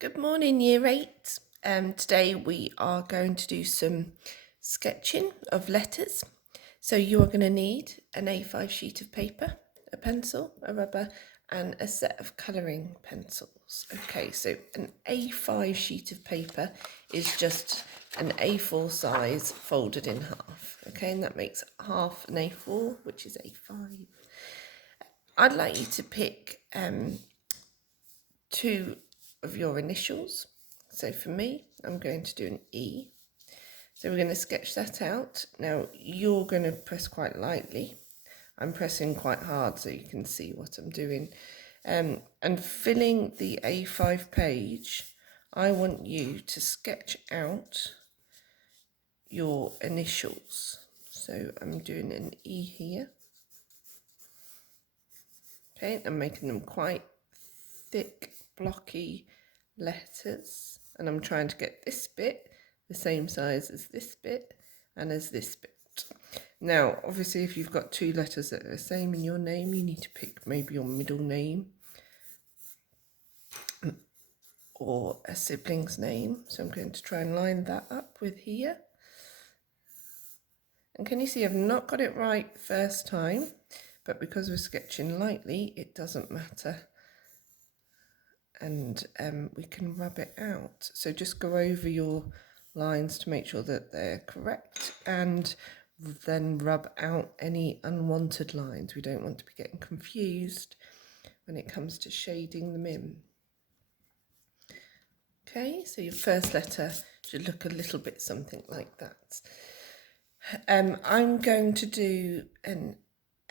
Good morning, Year 8. Today we are going to do some sketching of letters. So you are going to need an A5 sheet of paper, a pencil, a rubber, and a set of colouring pencils. Okay, so an A5 sheet of paper is just an A4 size folded in half. Okay, and that makes half an A4, which is A5. I'd like you to pick two of your initials. So for me, I'm going to do an E. So we're going to sketch that out. Now you're going to press quite lightly. I'm pressing quite hard so you can see what I'm doing. And filling the A5 page, I want you to sketch out your initials. So I'm doing an E here. Okay, I'm making them quite thick, blocky letters, and I'm trying to get this bit the same size as this bit and as this bit. Now, obviously, if you've got two letters that are the same in your name, you need to pick maybe your middle name or a sibling's name. So I'm going to try and line that up with here. And can you see I've not got it right first time, but because we're sketching lightly, it doesn't matter. And we can rub it out. So just go over your lines to make sure that they're correct, and then rub out any unwanted lines. We don't want to be getting confused when it comes to shading them in. Okay, so your first letter should look a little bit something like that. I'm going to do an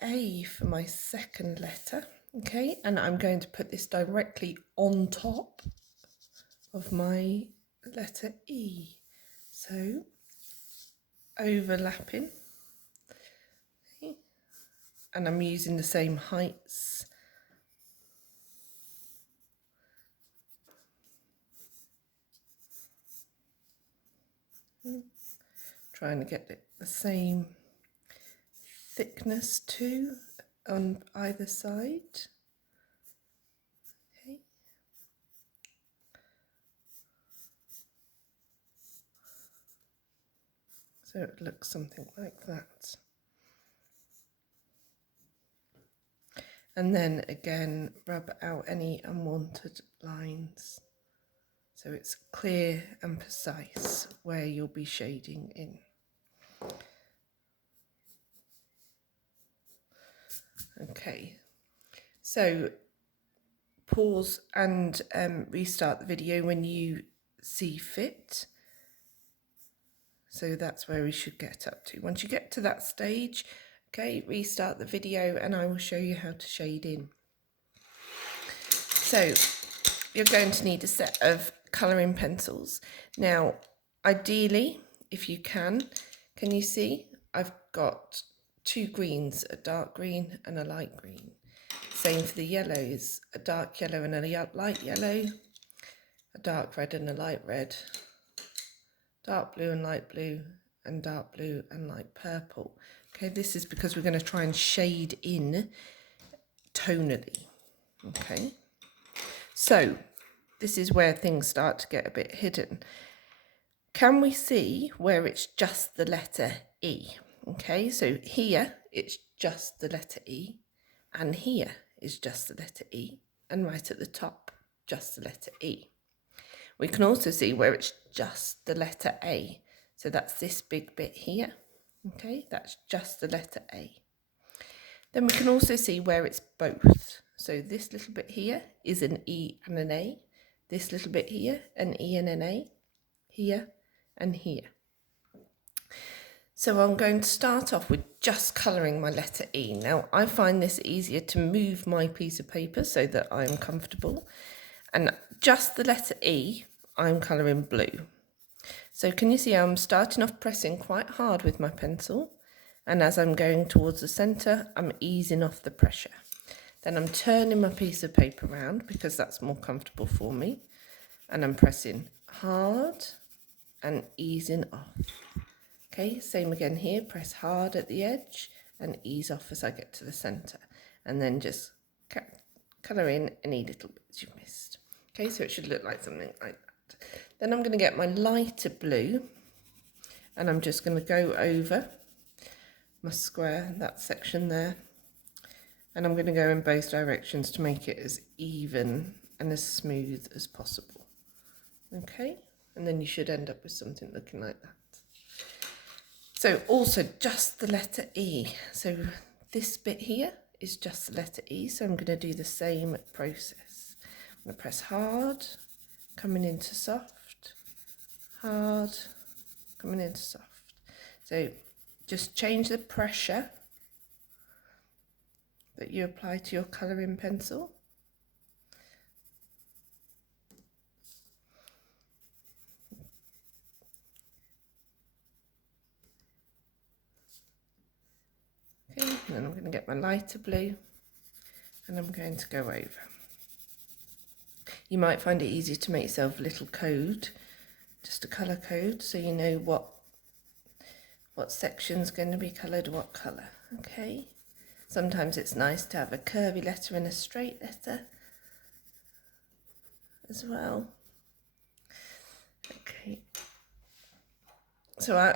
A for my second letter. Okay, and I'm going to put this directly on top of my letter E. So overlapping. Okay. And I'm using the same heights. Trying to get it the same thickness too on either side. Okay. So it looks something like that. And then again, rub out any unwanted lines so it's clear and precise where you'll be shading in. Okay, so pause and restart the video when you see fit. So that's where we should get up to. Once you get to that stage, okay, restart the video and I will show you how to shade in. So you're going to need a set of colouring pencils. Now, ideally, if you can you see I've got two greens, a dark green and a light green. Same for the yellows, a dark yellow and a light yellow, a dark red and a light red, dark blue and light blue, and dark blue and light purple. Okay, this is because we're going to try and shade in tonally. Okay, so this is where things start to get a bit hidden. Can we see where it's just the letter E? Okay, so here it's just the letter E, and here is just the letter E, and right at the top, just the letter E. We can also see where it's just the letter A. So that's this big bit here. Okay, that's just the letter A. Then we can also see where it's both. So this little bit here is an E and an A. This little bit here, an E and an A. Here and here. So I'm going to start off with just colouring my letter E. Now I find this easier to move my piece of paper so that I'm comfortable. And just the letter E, I'm colouring blue. So can you see I'm starting off pressing quite hard with my pencil, and as I'm going towards the centre, I'm easing off the pressure. Then I'm turning my piece of paper around because that's more comfortable for me, and I'm pressing hard and easing off. Okay, same again here, press hard at the edge and ease off as I get to the centre, and then just colour in any little bits you've missed. Okay, so it should look like something like that. Then I'm going to get my lighter blue and I'm just going to go over my square, that section there, and I'm going to go in both directions to make it as even and as smooth as possible. Okay, and then you should end up with something looking like that. So also just the letter E. So this bit here is just the letter E, so I'm going to do the same process. I'm going to press hard, coming into soft, hard, coming into soft. So just change the pressure that you apply to your colouring pencil. Okay, and then I'm going to get my lighter blue and I'm going to go over. You might find it easier to make yourself a little code, just a colour code, so you know what section's going to be coloured what colour. Okay. Sometimes it's nice to have a curvy letter and a straight letter as well. Okay. So